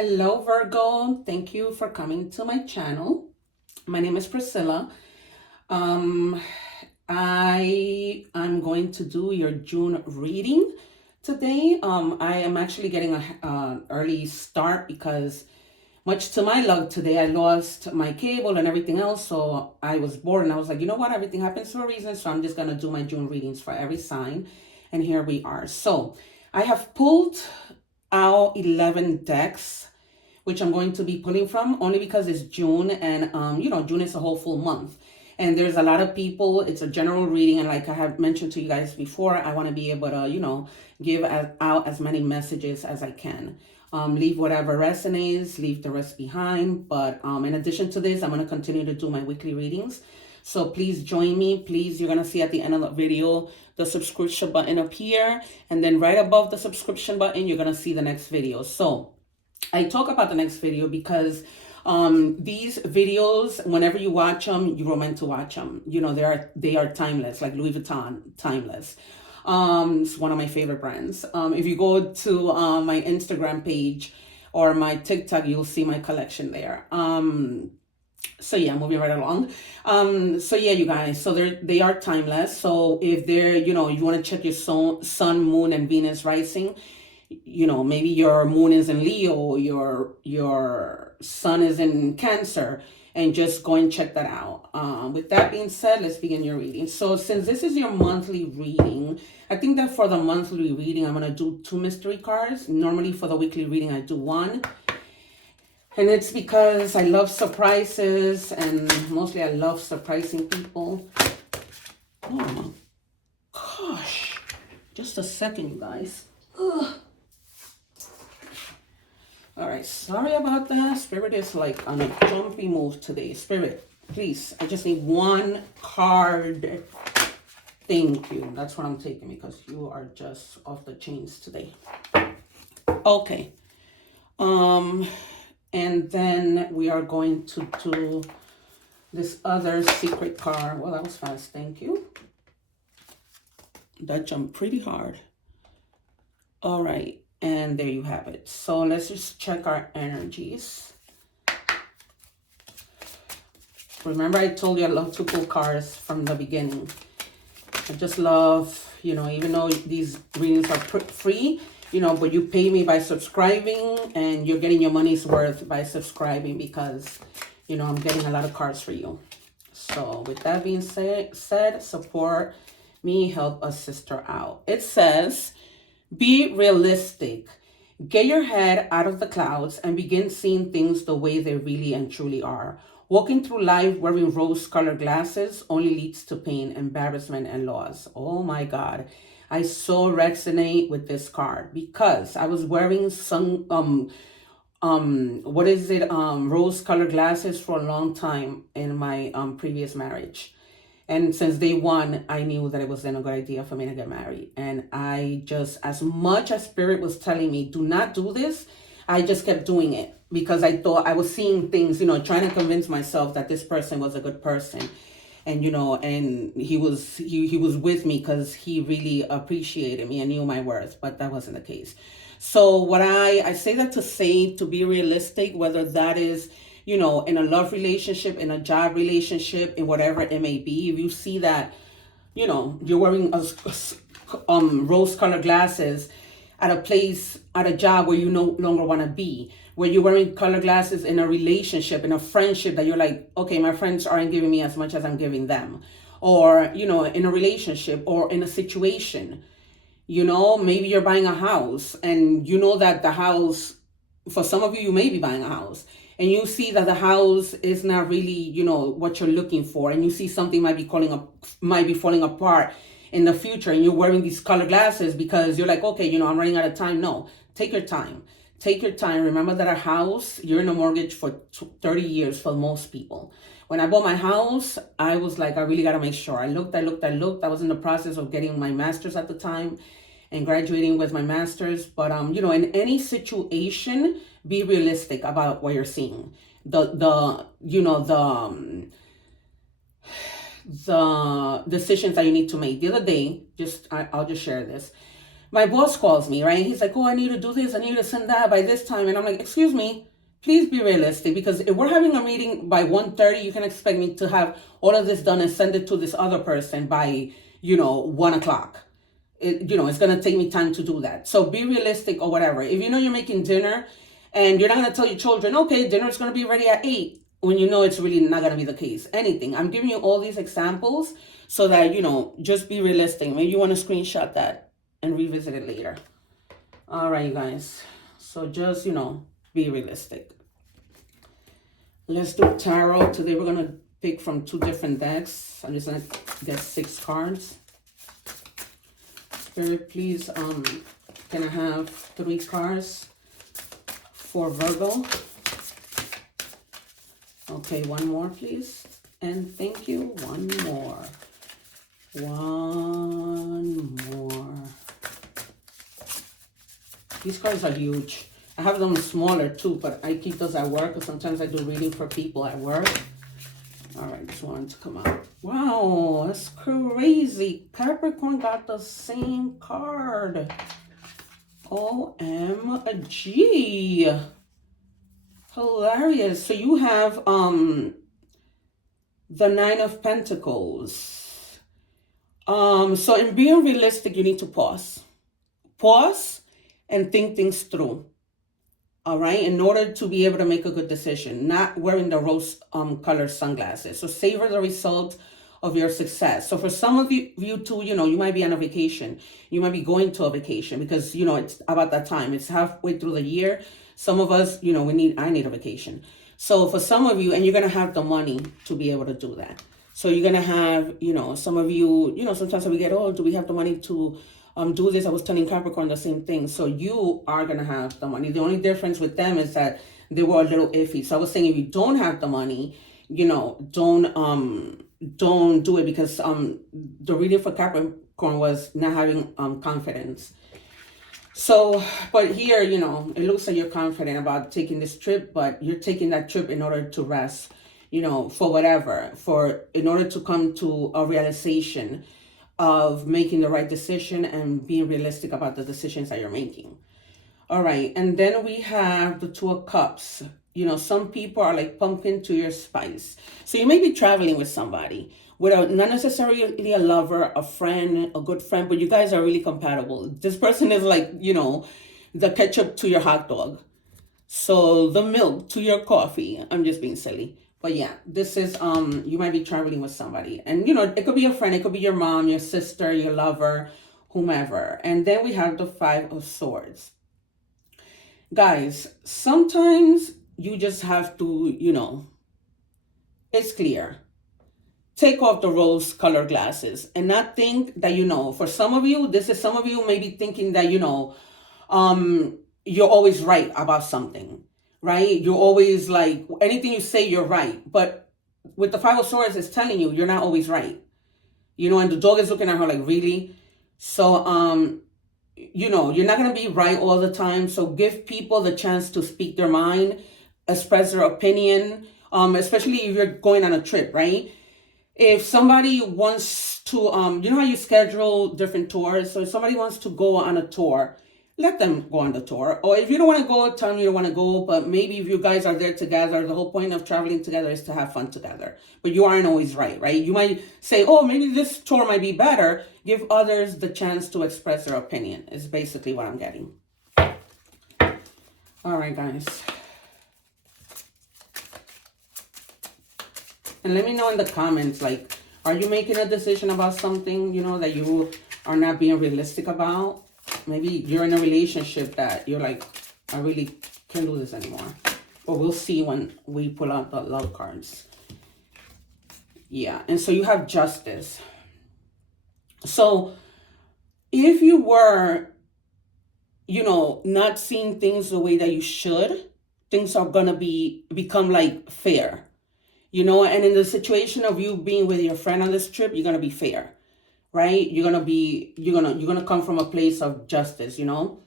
Hello, Virgo. Thank you for coming to my channel. My name is Priscilla. Um, I'm going to do your June reading today. I am actually getting a early start because much to my luck today, I lost my cable and everything else. So I was bored and I was like, you know what? Everything happens for a reason. So I'm just going to do my June readings for every sign. And here we are. So I have pulled out 11 decks which I'm going to be pulling from only because it's June and June is a whole full month. And there's a lot of people, it's a general reading. And like I have mentioned to you guys before, I want to be able to, give out as many messages as I can. Leave whatever resonates, leave the rest behind. But in addition to this, I'm going to continue to do my weekly readings. So please join me. Please, you're going to see at the end of the video, the subscription button up here. And then right above the subscription button, you're going to see the next video. So I talk about the next video because these videos, whenever you watch them, you were meant to watch them. They are timeless, like Louis Vuitton, timeless. It's one of my favorite brands. If you go to my Instagram page or my TikTok, you'll see my collection there. So yeah, moving right along. So yeah, you guys, so they are timeless. So if they're, you want to check your sun, moon, and Venus rising, maybe your moon is in Leo, your sun is in Cancer, and just go and check that out. With that being said, let's begin your reading. So since this is your monthly reading, I think that for the monthly reading, I'm going to do 2 mystery cards. Normally for the weekly reading, I do 1. And it's because I love surprises, and mostly I love surprising people. Oh my gosh. Just a second, you guys. Ugh. All right, sorry about that. Spirit is like on a jumpy move today. Spirit, please, I just need 1 card. Thank you. That's what I'm taking because you are just off the chains today. Okay. And then we are going to do this other secret card. Well, that was fast. Thank you. That jumped pretty hard. All right. And there you have it. So let's just check our energies. Remember, I told you I love to pull cards from the beginning. I just love, even though these readings are free, but you pay me by subscribing, and you're getting your money's worth by subscribing because, I'm getting a lot of cards for you. So with that being said, support me, help a sister out. It says, be realistic. Get your head out of the clouds and begin seeing things the way they really and truly are. Walking through life wearing rose-colored glasses only leads to pain, embarrassment, and loss. Oh my God. I so resonate with this card because I was wearing some, rose-colored glasses for a long time in my previous marriage. And since day one, I knew that it wasn't a good idea for me to get married. And I just, as much as Spirit was telling me, do not do this, I just kept doing it because I thought I was seeing things, trying to convince myself that this person was a good person. And, and he was with me because he really appreciated me and knew my worth, but that wasn't the case. So what I say that to say, to be realistic, whether that is, in a love relationship, in a job relationship, in whatever it may be, if you see that, you're wearing rose-colored glasses at a place, at a job where you no longer want to be, where you're wearing colored glasses in a relationship, in a friendship that you're like, okay, my friends aren't giving me as much as I'm giving them. Or, in a relationship or in a situation, maybe you're buying a house and that the house, for some of you, you may be buying a house. And you see that the house is not really, what you're looking for. And you see something might be falling apart in the future. And you're wearing these colored glasses because you're like, okay, I'm running out of time. No, take your time. Take your time. Remember that a house, you're in a mortgage for 30 years for most people. When I bought my house, I was like, I really got to make sure. I looked. I was in the process of getting my master's at the time and graduating with my master's. But, in any situation, be realistic about what you're seeing. The decisions that you need to make. The other day, I'll just share this. My boss calls me, right? He's like, oh, I need to do this, I need to send that by this time. And I'm like, excuse me, please be realistic, because if we're having a meeting by 1:30, you can expect me to have all of this done and send it to this other person by, 1 o'clock. It's going to take me time to do that. So be realistic or whatever. If you know you're making dinner and you're not going to tell your children, okay, dinner's going to be ready at 8, when you know it's really not going to be the case. Anything. I'm giving you all these examples so that, just be realistic. Maybe you want to screenshot that and revisit it later. All right, you guys. So just, be realistic. Let's do tarot. Today we're going to pick from 2 different decks. I'm just going to get 6 cards. Spirit, please, can I have 3 cards for Virgo? Okay, 1 more, please. And thank you. 1 more. 1 more. These cards are huge. I have them smaller too, but I keep those at work, because sometimes I do reading for people at work. All right, just wanted to come out. Wow, that's crazy. Capricorn got the same card. OMG. Hilarious. So you have the 9 of Pentacles. So in being realistic, you need to pause. Pause and think things through. All right, in order to be able to make a good decision, not wearing the rose colored sunglasses. So savor the result of your success. So for some of you too, you might be on a vacation. You might be going to a vacation, because, it's about that time. It's halfway through the year. Some of us, I need a vacation. So for some of you, and you're going to have the money to be able to do that. So you're going to have, some of you, sometimes when we get, oh, do we have the money to do this? I was telling Capricorn the same thing. So you are going to have the money. The only difference with them is that they were a little iffy. So I was saying, if you don't have the money, don't do it, because the reading for Capricorn was not having confidence. So, but here, it looks like you're confident about taking this trip, but you're taking that trip in order to rest, for whatever, in order to come to a realization of making the right decision and being realistic about the decisions that you're making. All right. And then we have the 2 of Cups. Some people are like pumpkin to your spice. So you may be traveling with somebody, not necessarily a lover, a friend, a good friend, but you guys are really compatible. This person is like, the ketchup to your hot dog. So the milk to your coffee. I'm just being silly. But yeah, this is, you might be traveling with somebody. And, it could be a friend. It could be your mom, your sister, your lover, whomever. And then we have the 5 of Swords. Guys, sometimes you just have to, it's clear. Take off the rose-colored glasses and not think that, for some of you, some of you may be thinking that, you're always right about something. Right? You're always like, anything you say, you're right. But with the 5 of Swords, it's telling you, you're not always right. And the dog is looking at her like, really? So, you're not going to be right all the time. So give people the chance to speak their mind, express their opinion, especially if you're going on a trip, right? If somebody wants to, you know how you schedule different tours? So if somebody wants to go on a tour, let them go on the tour. Or if you don't want to go, tell them you don't want to go. But maybe if you guys are there together, the whole point of traveling together is to have fun together. But you aren't always right? You might say, oh, maybe this tour might be better. Give others the chance to express their opinion is basically what I'm getting. All right, guys. And let me know in the comments, like, are you making a decision about something, that you are not being realistic about? Maybe you're in a relationship that you're like, I really can't do this anymore. But we'll see when we pull out the love cards. Yeah, and so you have Justice. So if you were, not seeing things the way that you should, things are going to become like fair. And in the situation of you being with your friend on this trip, you're going to be fair. Right? You're going to come from a place of justice, And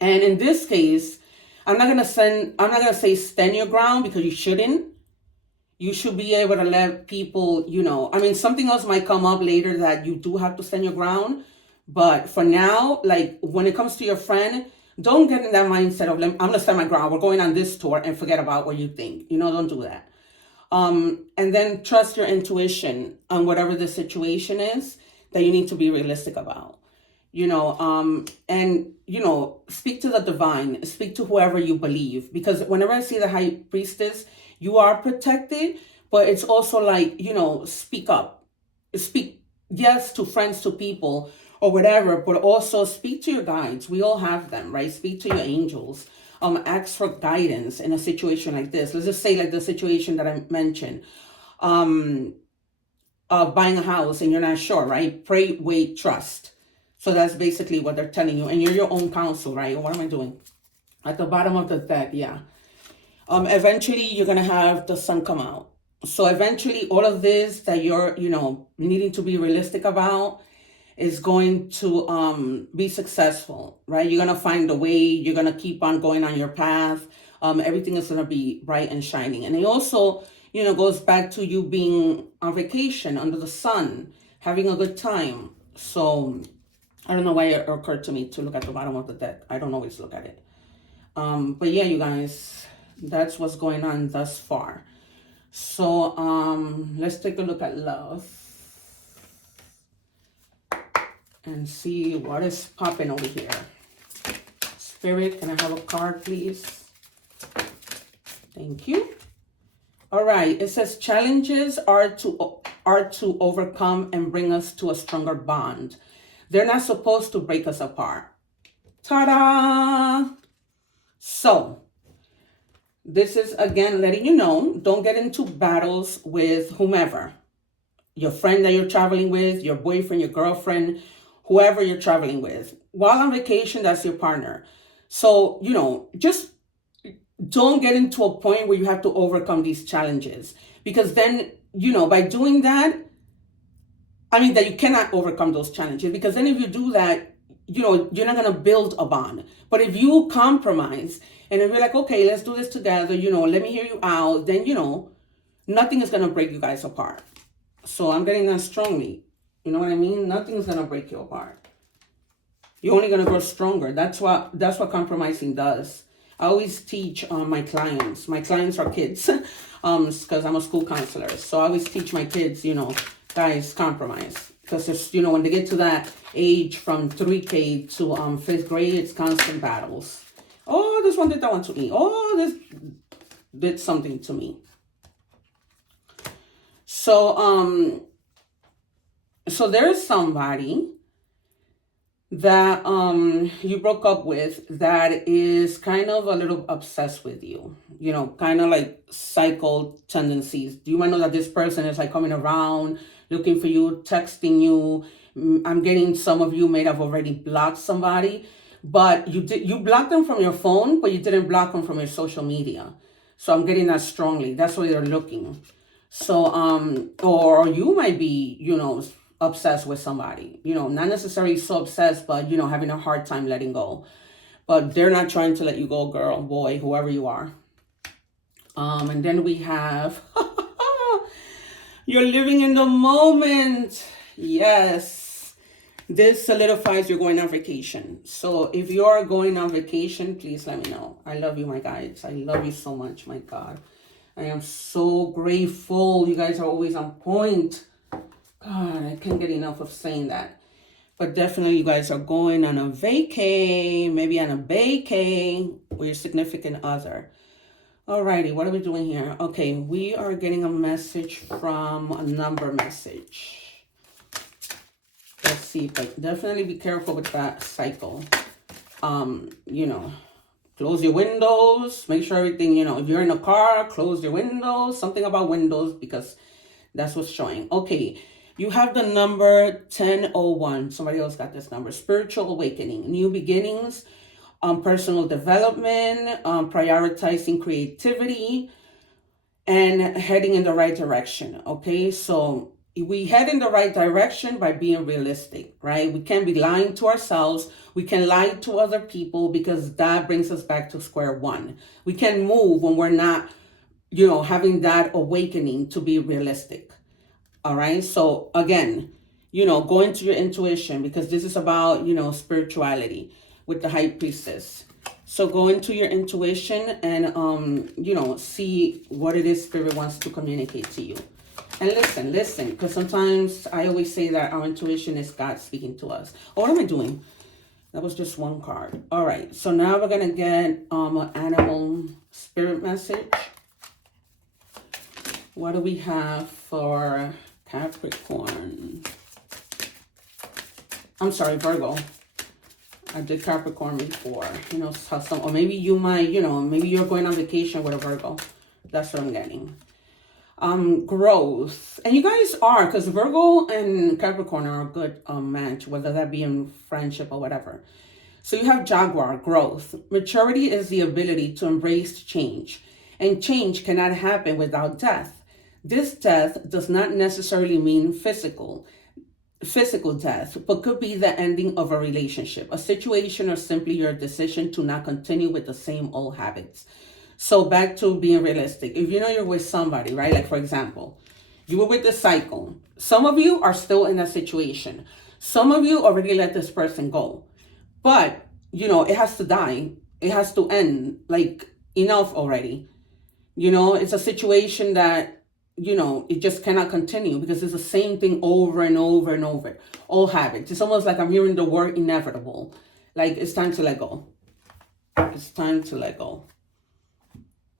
in this case, I'm not going to say stand your ground, because you shouldn't. You should be able to let people, something else might come up later that you do have to stand your ground. But for now, like when it comes to your friend, don't get in that mindset of, I'm gonna stand my ground, we're going on this tour, and forget about what you think. Don't do that. And then trust your intuition on whatever the situation is that you need to be realistic about. And speak to the divine, speak to whoever you believe, because whenever I see the high priestess, you are protected, but it's also like, speak up, speak, yes, to friends, to people or whatever, but also speak to your guides. We all have them, right? Speak to your angels. Ask for guidance in a situation like this. Let's just say like the situation that I mentioned, buying a house and you're not sure, right? Pray, wait, trust. So that's basically what they're telling you. And you're your own counsel, right? What am I doing? At the bottom of the deck, yeah. Eventually, you're going to have the sun come out. So eventually, all of this that you're, needing to be realistic about is going to be successful, right? You're going to find a way. You're going to keep on going on your path. Everything is going to be bright and shining. And it also, goes back to you being on vacation under the sun, having a good time. So I don't know why it occurred to me to look at the bottom of the deck. I don't always look at it. But yeah, you guys, that's what's going on thus far. So let's take a look at love and see what is popping over here. Spirit, can I have a card, please? Thank you. All right, it says challenges are to overcome and bring us to a stronger bond. They're not supposed to break us apart. Ta-da! So, this is, again, letting you know, don't get into battles with whomever. Your friend that you're traveling with, your boyfriend, your girlfriend, whoever you're traveling with. While on vacation, that's your partner. So, just don't get into a point where you have to overcome these challenges. Because then, by doing that, that you cannot overcome those challenges. Because then if you do that, you're not going to build a bond. But if you compromise and if you're like, okay, let's do this together, let me hear you out, then, nothing is going to break you guys apart. So I'm getting that strongly. You know what I mean? Nothing's going to break you apart. You're only going to grow stronger. That's what compromising does. I always teach my clients. My clients are kids because I'm a school counselor. So I always teach my kids, guys, compromise. Because, when they get to that age from 3K to 5th grade, it's constant battles. Oh, this one did that one to me. Oh, this did something to me. So, so there's somebody that you broke up with that is kind of a little obsessed with you, kind of like cycle tendencies. You might know that this person is like coming around, looking for you, texting you. I'm getting some of you may have already blocked somebody, but you blocked them from your phone, but you didn't block them from your social media. So I'm getting that strongly. That's why they're looking. So, or you might be, obsessed with somebody, not necessarily so obsessed, but, having a hard time letting go. But they're not trying to let you go, girl, boy, whoever you are. And then we have, you're living in the moment. Yes. This solidifies you're going on vacation. So if you're going on vacation, please let me know. I love you, my guides. I love you so much, my God. I am so grateful. You guys are always on point. God, I can't get enough of saying that. But definitely you guys are going on a vacay, maybe on a vacay with your significant other. Alrighty, what are we doing here? Okay, we are getting a message from a number message. Let's see, but definitely be careful with that cycle. Close your windows, make sure everything, if you're in a car, close your windows, something about windows, because that's what's showing. Okay, you have the number 1001. Somebody else got this number. Spiritual awakening, new beginnings, personal development, prioritizing creativity, and heading in the right direction. Okay, so we head in the right direction by being realistic, right? We can't be lying to ourselves. We can lie to other people because that brings us back to square one. We can move when we're not, having that awakening to be realistic. All right. So again, go into your intuition, because this is about, spirituality with the high priestess. So go into your intuition and, see what it is Spirit wants to communicate to you. And listen, because sometimes I always say that our intuition is God speaking to us. Oh, what am I doing? That was just one card. All right, so now we're going to get an animal spirit message. What do we have for Capricorn? I'm sorry, Virgo. I did Capricorn before. Or maybe you might, maybe you're going on vacation with a Virgo. That's what I'm getting. Growth. And you guys are, because Virgo and Capricorn are a good match, whether that be in friendship or whatever. So you have Jaguar, growth. Maturity is the ability to embrace change. And change cannot happen without death. This death does not necessarily mean physical death, but could be the ending of a relationship, a situation, or simply your decision to not continue with the same old habits. So back to being realistic. If you're with somebody, right? Like, for example, you were with this cycle. Some of you are still in that situation. Some of you already let this person go. But, it has to die. It has to end. Like, enough already. It's a situation that, it just cannot continue, because it's the same thing over and over and over. All habits. It's almost like I'm hearing the word inevitable. Like, it's time to let go. It's time to let go.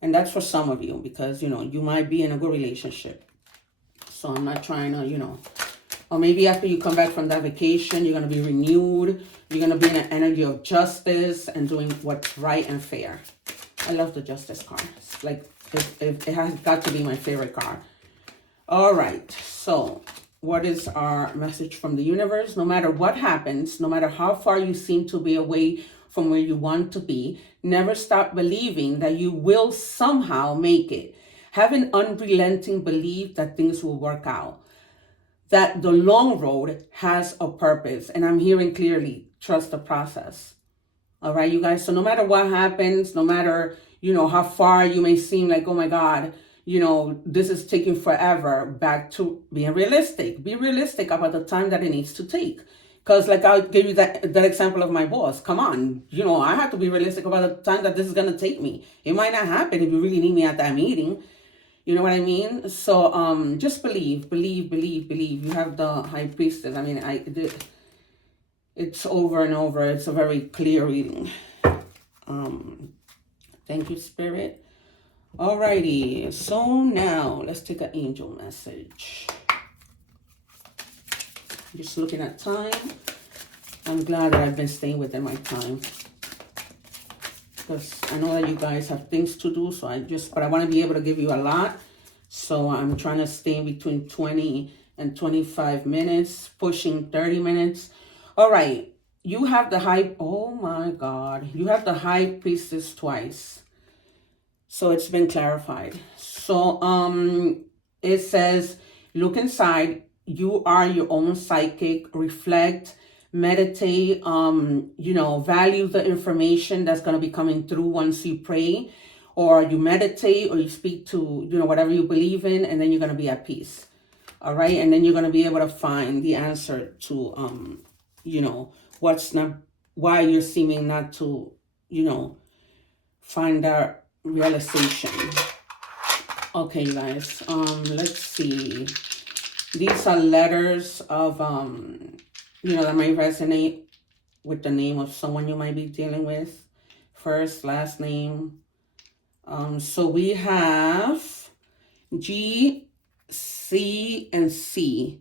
And that's for some of you, because, you might be in a good relationship. So I'm not trying to, or maybe after you come back from that vacation, you're going to be renewed. You're going to be in an energy of justice and doing what's right and fair. I love the justice card. It's like, it has got to be my favorite card. All right. So what is our message from the universe? No matter what happens, no matter how far you seem to be away from where you want to be, never stop believing that you will somehow make it. Have an unrelenting belief that things will work out, that the long road has a purpose. And I'm hearing clearly, trust the process. All right, you guys. So no matter what happens, no matter, how far you may seem like, oh my God, this is taking forever, back to being realistic. Be realistic about the time that it needs to take. Because like I gave you that example of my boss. Come on, I have to be realistic about the time that this is going to take me. It might not happen if you really need me at that meeting. You know what I mean? So just believe. You have the high priestess. I mean, it's over and over. It's a very clear reading. Thank you, Spirit. Alrighty. So now let's take an angel message. Just looking at time. I'm glad that I've been staying within my time, because I know that you guys have things to do. So but I want to be able to give you a lot. So I'm trying to stay in between 20 and 25 minutes, pushing 30 minutes. All right. You have the high, oh my God. You have the high priestess twice. So it's been clarified. So it says, look inside. You are your own psychic. Reflect, meditate, value the information that's going to be coming through once you pray, or you meditate, or you speak to, whatever you believe in, and then you're going to be at peace. All right. And then you're going to be able to find the answer to, why you're seeming not to, find that realization. Okay, you guys, let's see. These are letters of, that might resonate with the name of someone you might be dealing with. First, last name. So we have G, C, and C.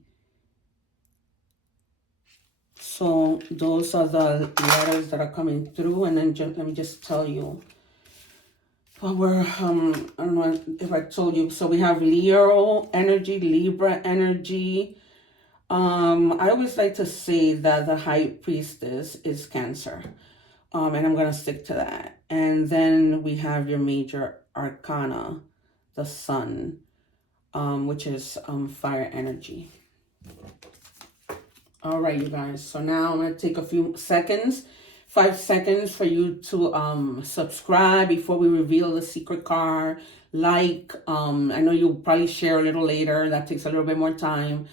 So those are the letters that are coming through. And then let me just tell you. Well, I don't know if I told you. So we have Leo energy, Libra energy. I always like to say that the high priestess is Cancer. And I'm going to stick to that. And then we have your major arcana, the sun, which is fire energy. All right, you guys. So now I'm going to take a few seconds, 5 seconds for you to subscribe before we reveal the secret card. Like, I know you'll probably share a little later. That takes a little bit more time.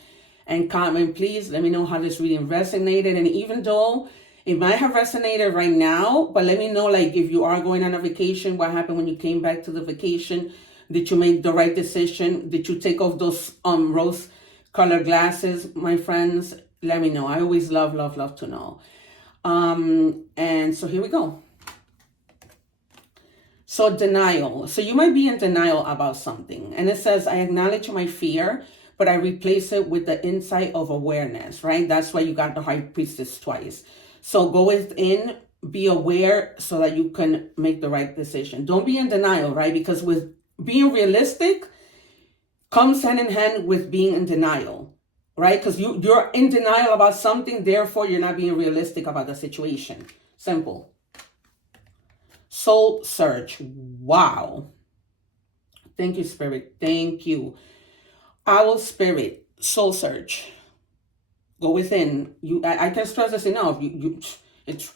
and comment, please. Let me know how this reading resonated. And even though it might have resonated right now, but let me know, like, if you are going on a vacation, what happened when you came back to the vacation? Did you make the right decision? Did you take off those rose colored glasses, my friends? Let me know. I always love to know. And so here we go. So denial. So you might be in denial about something. And it says, I acknowledge my fear, but I replace it with the insight of awareness, right? That's why you got the high priestess twice. So go within, be aware so that you can make the right decision. Don't be in denial, right? Because with being realistic comes hand in hand with being in denial, right? Because you're in denial about something, therefore you're not being realistic about the situation. Simple. Soul search. Wow. Thank you, Spirit. Thank you. Owl Spirit. Soul search. Go within. I can't stress this enough. It's,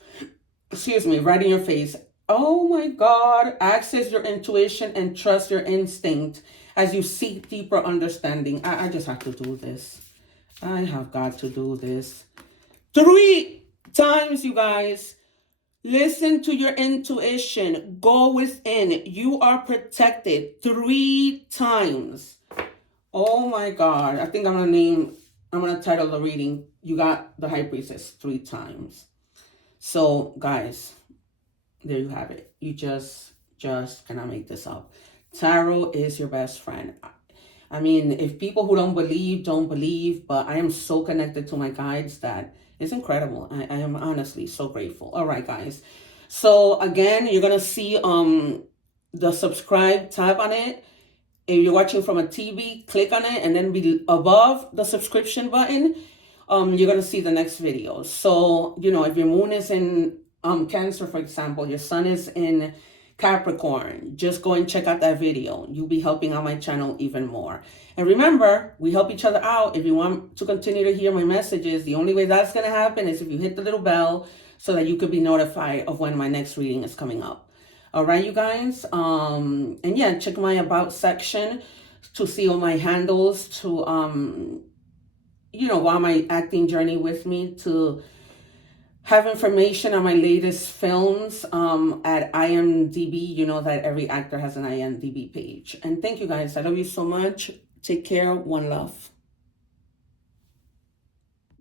excuse me, right in your face. Oh my God. Access your intuition and trust your instinct as you seek deeper understanding. I just have to do this. I have got to do this. 3 times, you guys. Listen to your intuition. Go within. You are protected. 3 times. Oh my God. I think I'm going to title the reading, You Got the High Priestess 3 times. So, guys, there you have it. You just cannot make this up. Tarot is your best friend. I mean, if people who don't believe, but I am so connected to my guides that it's incredible. I am honestly so grateful. All right, guys. So again, you're going to see the subscribe tab on it. If you're watching from a TV, click on it, and then be above the subscription button, you're going to see the next video. So, you know, if your moon is in Cancer, for example, your sun is in Capricorn, just go and check out that video. You'll be helping out my channel even more. And remember, we help each other out. If you want to continue to hear my messages, the only way that's going to happen is if you hit the little bell so that you could be notified of when my next reading is coming up. All right, you guys. And yeah, check my about section to see all my handles, to, you know, while my acting journey with me, to have information on my latest films at IMDb. You know that every actor has an IMDb page. And thank you guys. I love you so much. Take care. One love.